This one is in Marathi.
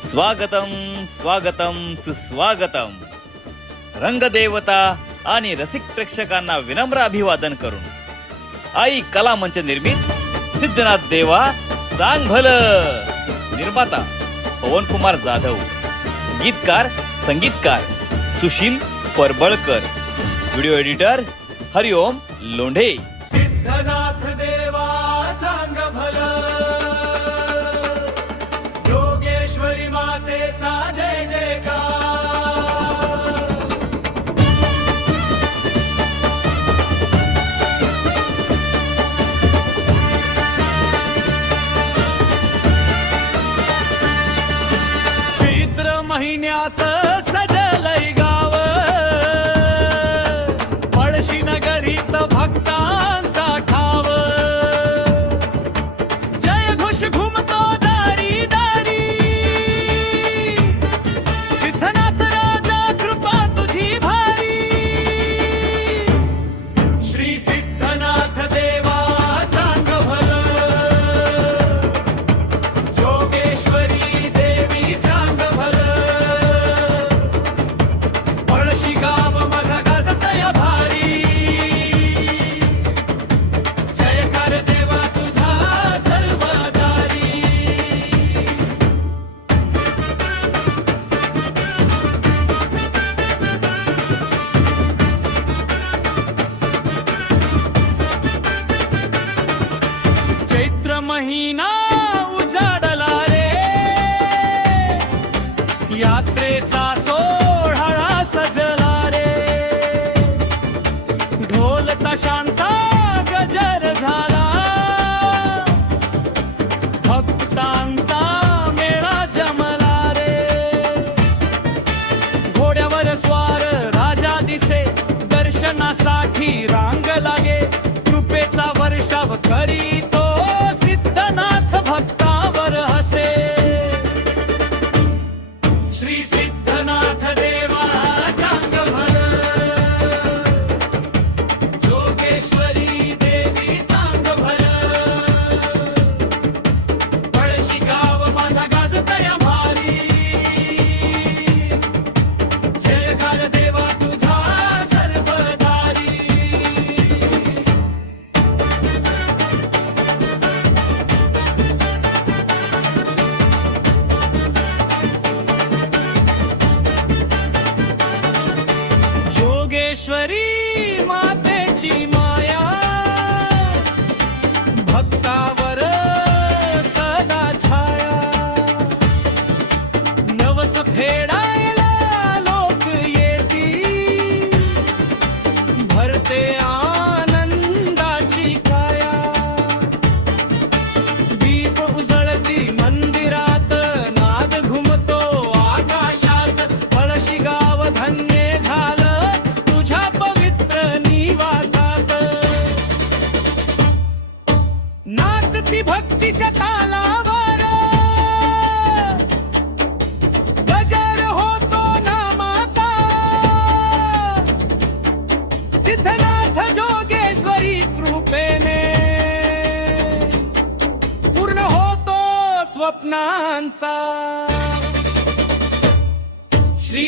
स्वागतम स्वागतम सुस्वागतम. रंगदेवता आणि रसिक प्रेक्षकांना विनम्र अभिवादन करून आई कला मंच निर्मित सिद्धनाथ देवा सांग भलं. निर्माता पवनकुमार जाधव, गीतकार संगीतकार सुशील परबळकर, व्हिडिओ एडिटर हरिओम लोंढे. सिद्धनाथ देवा चांग भलं, योगेश्वरी मातेचा जय जयकार. चैत्र महिन्यात सजलय गाव, पळशी नगरीत भक्तांचा ठाव. जय घोष घुमतो दारी दारी, सिद्धनाथ राजा कृपा तुझी भारी. श्री सिद्धनाथ देवा चांग भलं, जोगेश्वरी देवी चांग भलं. पळशी गाव माझा गाजतय भारी, जयकार देवा तुझा सर्वदारी. चैत्र महिना उजाडला रे, यात्रेचा सोहळा सजला रे. ढोल ताशांचा गजर झाला, भक्तांचा मेळा जमला रे. घोड्यावर स्वार राजा दिसे, दर्शनासाठी रांग लागे. कृपेचा वर्षाव करीतो सिद्धनाथ भक्तावर हसे. श्री सिद्धनाथ देवा चांग भलं, जोगेश्वरी देवी चांग भलं. पळशी गाव माझा गाजतय भारी, जयकार देवा तुझा सर्वदारी. जोगेश्वरी मातेची माया, भक्तावर सदा छाया. नवस फेडायला लोक येती, भरते आनंदाची काया. दीप उजळती मंदिरात, नाद घुमतो आकाशात. पळशी गाव धन्य झालं तुझ्या पवित्र निवासात. नाचती भक्तीच्या तालावर, गजर होतो नामाचा. सिद्धनाथ जोगेश्वरी कृपेने पूर्ण होतो स्वप्नांचा. श्री